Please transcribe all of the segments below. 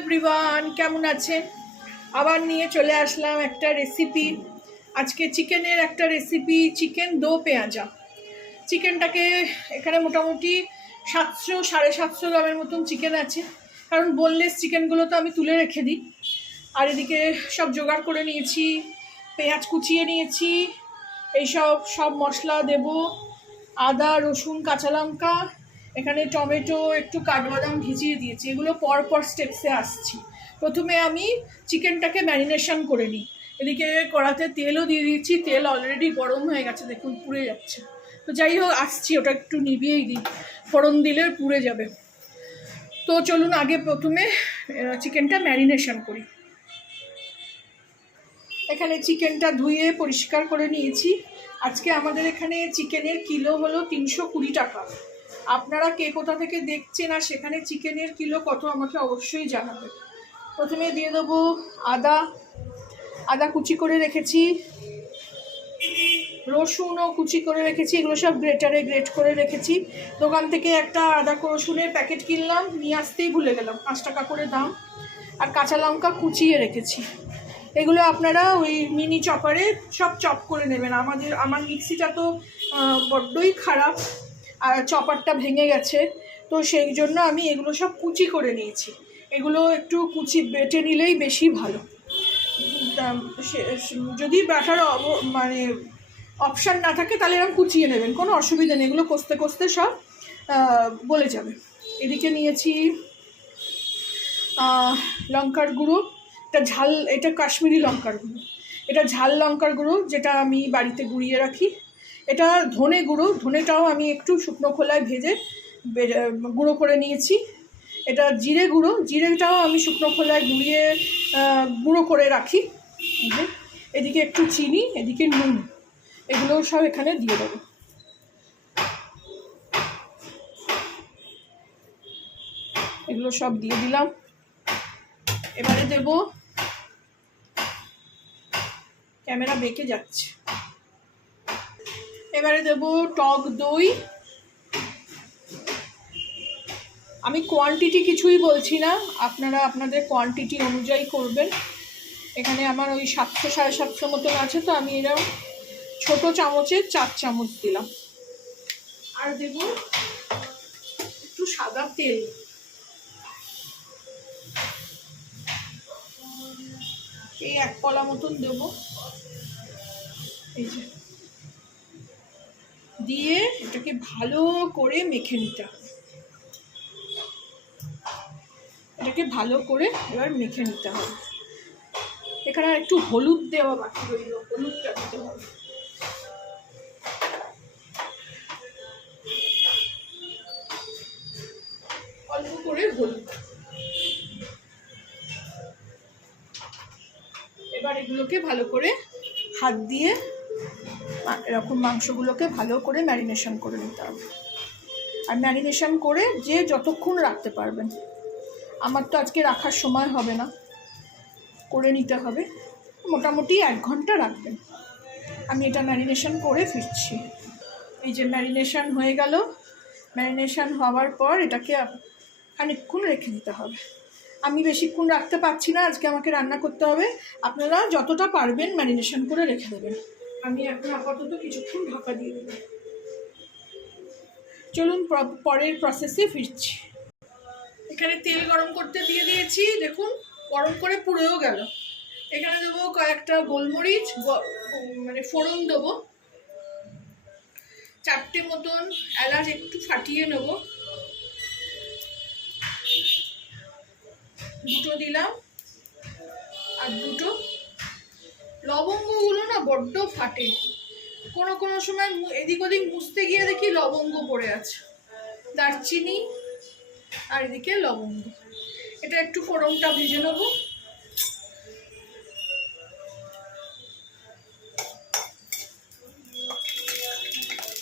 Everyone, কেমন আছেন? আবার নিয়ে চলে আসলাম একটা রেসিপি। আজকে চিকেনের একটা রেসিপি, চিকেন দো পেঁয়াজা। চিকেনটাকে এখানে মোটামুটি 700-750 গ্রামের মতন চিকেন আছে, কারণ বোনলেস চিকেনগুলো তো আমি তুলে রেখে দিই। আর এদিকে সব জোগাড় করে নিয়েছি, পেঁয়াজ কুচিয়ে নিয়েছি, সব মশলা দেব, আদা রসুন কাঁচা লঙ্কা, এখানে টমেটো, একটু কাঠবাদাম ভিজিয়ে দিয়েছি। এগুলো পর স্টেপসে আসছি। প্রথমে আমি চিকেনটাকে ম্যারিনেশন করে নিই। এদিকে কড়াতে তেলও দিয়ে দিয়েছি, তেল অলরেডি গরম হয়ে গেছে, দেখুন পুড়ে যাচ্ছে। তো যাই হোক, আসছি, ওটা একটু নিভিয়েই দিই, ফোড়ন দিলে পুড়ে যাবে। তো চলুন আগে প্রথমে চিকেনটা ম্যারিনেশন করি। এখানে চিকেনটা ধুয়ে পরিষ্কার করে নিয়েছি। আজকে আমাদের এখানে চিকেনের কিলো হলো 320 টাকা। আপনারা কে কোথা থেকে দেখছেন আর সেখানে চিকেনের কিলো কত আমাকে অবশ্যই জানাবেন। প্রথমে দিয়ে দেবো আদা কুচি করে রেখেছি, রসুনও কুচি করে রেখেছি, এগুলো সব গ্রেটারে গ্রেট করে রেখেছি। দোকান থেকে একটা আদা রসুনের প্যাকেট কিনলাম, নিয়ে আসতেই ভুলে গেলাম, 5 টাকা করে দাম। আর কাঁচা লঙ্কা কুচিয়ে রেখেছি। এগুলো আপনারা ওই মিনি চপারে সব চপ করে নেবেন। আমার মিক্সিটা তো বড্ডই খারাপ, আর চপারটা ভেঙে গেছে, তো সেই জন্য আমি এগুলো সব কুচি করে নিয়েছি। এগুলো একটু কুচি বেটে নিলেই বেশি ভালো। যদি বাটার মানে অপশান না থাকে তাহলে এরকম কুচিয়ে নেবেন, কোনো অসুবিধা নেই, এগুলো কষতে কষতে সব বলে যাবে। এদিকে নিয়েছি লঙ্কার গুঁড়ো, এটা কাশ্মীরি লঙ্কার গুঁড়ো, এটা ঝাল লঙ্কার গুঁড়ো, যেটা আমি বাড়িতে গুঁড়িয়ে রাখি। এটা ধনে গুঁড়ো, ধনেটাও আমি একটু শুকনো খোলায় ভেজে গুঁড়ো করে নিয়েছি। এটা জিরে গুঁড়ো, জিরেটাও আমি শুকনো খোলায় গুঁড়ো করে রাখি। এদিকে একটু চিনি, এদিকে নুন, এগুলো সব এখানে দিয়ে দেবো। এগুলো সব দিয়ে দিলাম। এবারে দেব, ক্যামেরা বেঁকে যাচ্ছে, এবারে দেব টক দই। আমি কোয়ান্টিটি কিছুই বলছি না, আপনারা আপনাদের কোয়ান্টিটি অনুযায়ী করবেন। এখানে আমার ওই 700-750 মতন আছে, তো আমি এরকম ছোট চামচের 4 চামচ দিলাম। আর দেব একটু সাদা তেল, এই 1 কলা মতন দেবো। এই যে দিয়ে এটাকে ভালো করে মেখে নিতে হবে। এটাকে ভালো করে এবার মেখে নিতে হবে। এখানে একটু হলুদ দেওয়া বাকি রইল, হলুদটা দিতে হবে। অল্প করে হলুদ। এবার এগুলোকে ভালো করে হাত দিয়ে এরকম মাংসগুলোকে ভালো করে ম্যারিনেশন করে নিতে হবে। আর ম্যারিনেশন করে যে যতক্ষণ রাখতে পারবেন, আমার তো আজকে রাখার সময় হবে না, করে নিতে হবে, মোটামুটি 1 ঘন্টা রাখবেন। আমি এটা ম্যারিনেশন করে ফিরছি। এই যে ম্যারিনেশন হয়ে গেল। ম্যারিনেশন হওয়ার পর এটাকে খানিকক্ষণ রেখে দিতে হবে। আমি বেশিক্ষণ রাখতে পারছি না, আজকে আমাকে রান্না করতে হবে। আপনারা যতটা পারবেন ম্যারিনেশন করে রেখে দেবেন। আমি এখন আপাতত কিছুক্ষণ ঢাকা দিয়ে দেব। চলুন পরের প্রসেসে ফিরছি। এখানে তেল গরম করতে দিয়ে দিয়েছি, দেখুন গরম করে পুড়েও গেল। এখানে দেবো কয়েকটা গোলমরিচ, মানে ফোড়ন দেবো, 4টে মতন এলাচ একটু ফাটিয়ে নেব, 2টো দিলাম। আর 2টো লবঙ্গগুলো না বড্ড ফাটে, কোনো সময় এদিক ওদিক মুছতে গিয়ে দেখি লবঙ্গ পড়ে আছে। দারচিনি আর এদিকে লবঙ্গ, এটা একটু ফোড়নটা ভেজে নেব।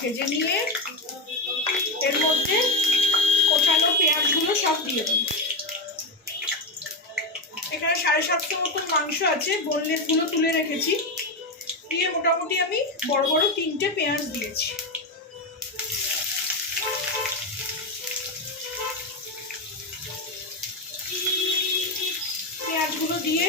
ভেজে নিয়ে এর মধ্যে কোচানো পেঁয়াজগুলো সব দিয়ে দেবো। এখানে 750 মতন মাংস আছে, বোনলেসগুলো তুলে রেখেছি। দিয়ে মোটামুটি আমি বড় বড় 3টে পেঁয়াজ দিয়েছি। পেঁয়াজগুলো দিয়ে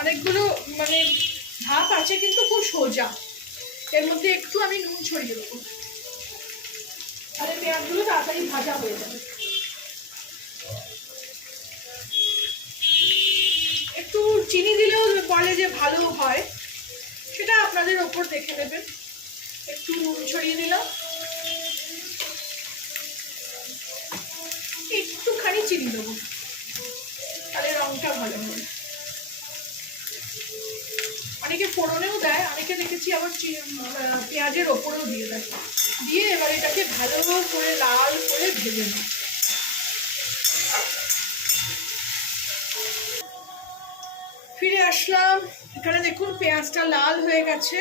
অনেকগুলো মানে ধাপ আছে, কিন্তু খুব সোজা। এর মধ্যে একটু আমি নুন ছড়িয়ে দেবো, তাহলে পেঁয়াজগুলো তাড়াতাড়ি ভাজা হয়ে যাবে। একটু চিনি দিলেও বলে যে ভালো হয়, সেটা আপনাদের ওপর দেখে নেবেন। একটু নুন ছড়িয়ে দিলাম, একটুখানি চিনি দেবো, তাহলে রংটা ভালো হবে। অনেকে ফোড়নেও দেয়, অনেকে দেখেছি আবার পেঁয়াজের ওপরেও দিয়ে দেয়। দিয়ে এবার এটাকে ভালো করে লাল করে ভেজে নেব। ফিরে আসলাম, এখানে দেখুন পেঁয়াজটা লাল হয়ে গেছে।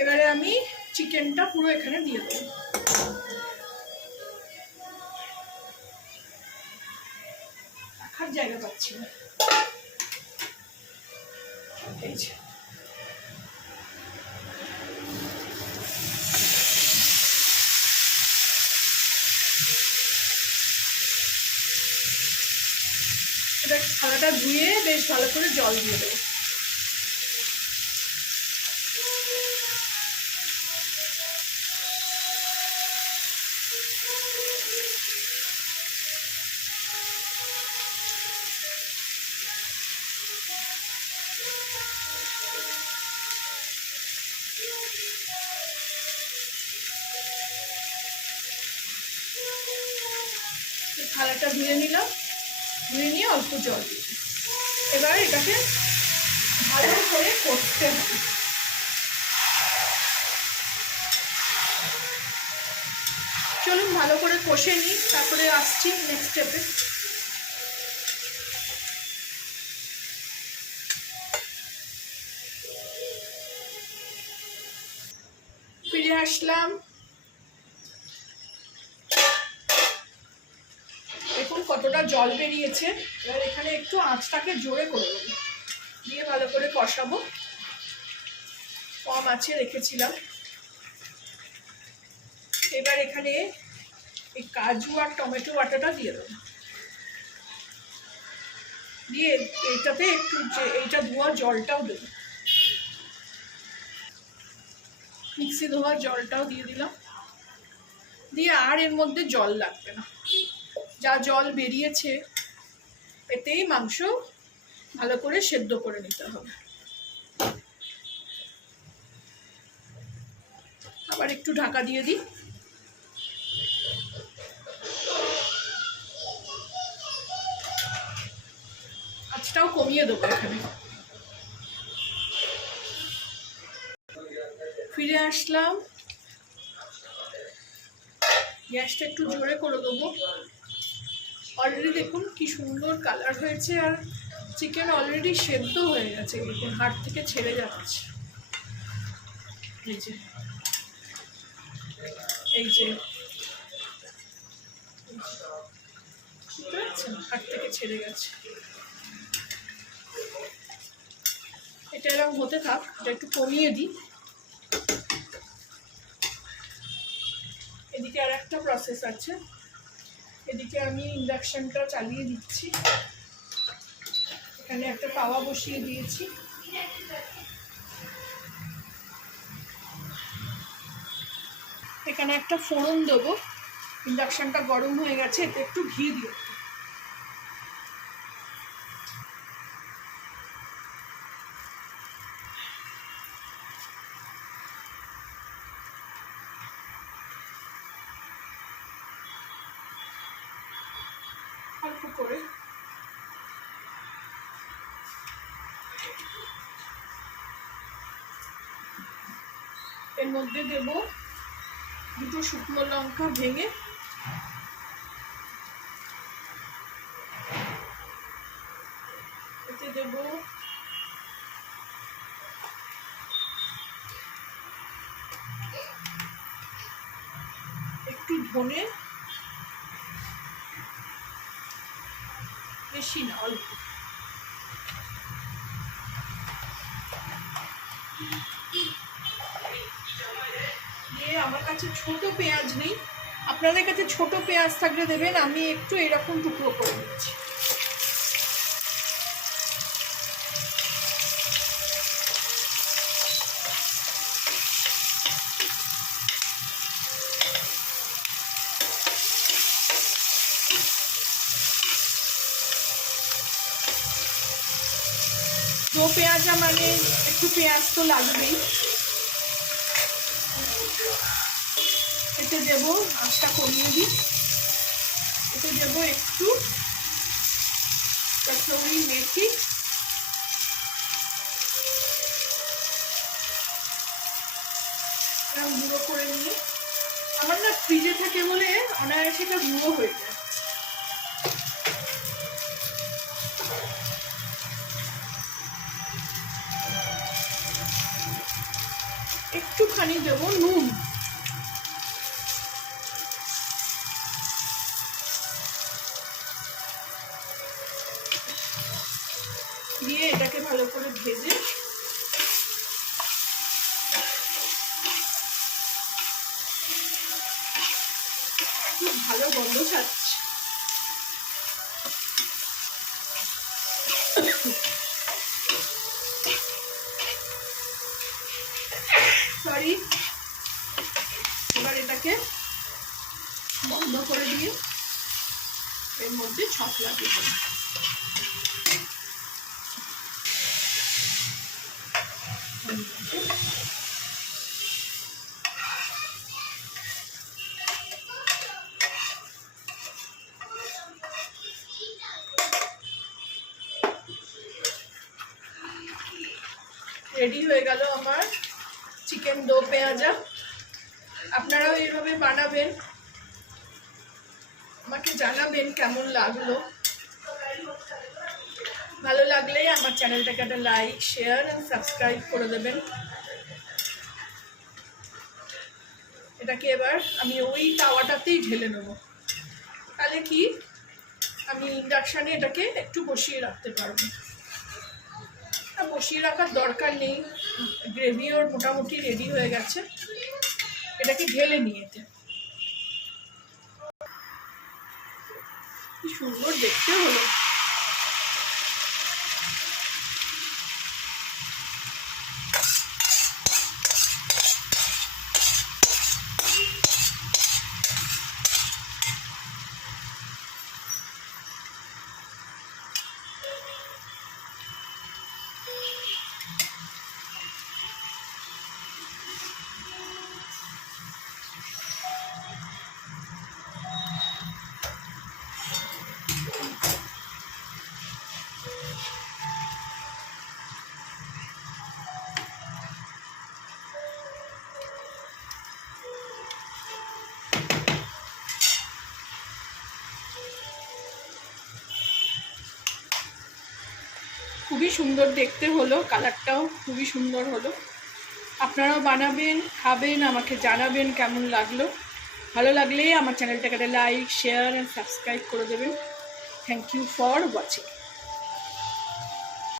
এবারে আমি চিকেনটা পুরো এখানে দিয়ে দেবো। রাখার জায়গা পাচ্ছি না, এই যে এবার থালাটা ধুয়ে বেশ ভালো করে জল দিয়ে দেবো। থালাটা ধুয়ে নিলাম, ধুয়ে নিয়ে অল্প জল দিয়ে এবার এটাকে ভালো করে কষতে হবে। চলুন ভালো করে কষে নিই, তারপরে আসছি নেক্সট স্টেপে। ফিরে আসলাম, দেখুন কতটা জল বেরিয়েছে। এবার এখানে একটু আঁচটাকে জোরে করে দেবো, দিয়ে ভালো করে কষাবো। কম আঁচে রেখেছিলাম। এবার এখানে এই কাজু আর টমেটো বাটাটা দিয়ে দেবো, দিয়ে এইটাতে একটু এইটা ধোয়া জলটাও দেবো, মিক্সি ধোয়া জলটাও দিয়ে দিলাম। দিয়ে আর এর মধ্যে জল লাগবে না, যা জল বেরিয়েছে এতেই মাংস ভালো করে সেদ্ধ করে নিতে হবে। আবার একটু ঢাকা দিয়ে দিই। আঁচটাও কমিয়ে দেবো এখানে। ফিরে আসলাম, গ্যাসটা একটু জোরে করে দেবো। অলরেডি দেখুন কি সুন্দর কালার হয়েছে, আর চিকেন অলরেডি সেদ্ধ হয়ে গেছে, দেখুন হাড় থেকে ছেড়ে যাচ্ছে। এই যে এই যে বুঝতে পারছেন, হাড় থেকে ছেড়ে গেছে। এটা এরকম হতে থাক, এটা একটু কমিয়ে দিই। এদিকে আর একটা প্রসেস আছে, এদিকে আমি ইন্ডাকশনটা চালিয়ে দিচ্ছি। এখানে একটা তাওয়া বসিয়ে দিয়েছি, এখানে একটা ফোড়ন দেবো। ইন্ডাকশনটা গরম হয়ে গেছে, এতে একটু ঘি দিয়ে অল্প করে এর মধ্যে দেব দুটো শুকনো লঙ্কা ভেঙে, এতে দেব একটু ধনে, বেশি না অল্প, দিয়ে আমার কাছে ছোট পেঁয়াজ নেই, আপনাদের কাছে ছোট পেঁয়াজ থাকলে দেবেন, আমি একটু এরকম টুকরো করে দিচ্ছি। দো পেঁয়াজা মানে একটু পেঁয়াজ তো লাগবেই। এতে দেবো, আঁচটা কমিয়ে দিই, এতে দেবো একটু কসুরি মেথি, গুঁড়ো করে নিয়ে, আমার না ফ্রিজে থাকে বলে অনায়াসে এটা গুঁড়ো হয়ে যায়। একটুখানি দেবো নুন, দিয়ে এটাকে ভালো করে ভেজে খুব ভালো গন্ধ ছাড়ছে। সরি, এবার এটাকে বন্ধ করে দিয়ে এর মধ্যে ছকলা দিয়ে রেডি হয়ে গেল আমার চিকেন দো পেঁয়াজা। আপনারাও এইভাবে বানাবেন, আমাকে জানাবেন কেমন লাগলো। ভালো লাগলে আমার চ্যানেলটাকে একটা লাইক, শেয়ার আর সাবস্ক্রাইব করে দেবেন। এটাকে এবার আমি ওই তাওয়াটাতেই ঢেলে নেব, তাহলে কি আমি ইন্ডাকশানে এটাকে একটু বসিয়ে রাখতে পারবো। বসিয়ে রাখার দরকার নেই, গ্রেভিও মোটামুটি রেডি হয়ে গেছে। এটাকে ঢেলে নিয়েতে কি সুন্দর দেখতে হলো। খুবই সুন্দর দেখতে হলো, কালারটাও খুবই সুন্দর হলো। আপনারাও বানাবেন, খাবেন, আমাকে জানাবেন কেমন লাগলো। ভালো লাগলে আমার চ্যানেলটাকে লাইক, শেয়ার আর সাবস্ক্রাইব করে দেবেন। Thank you for watching.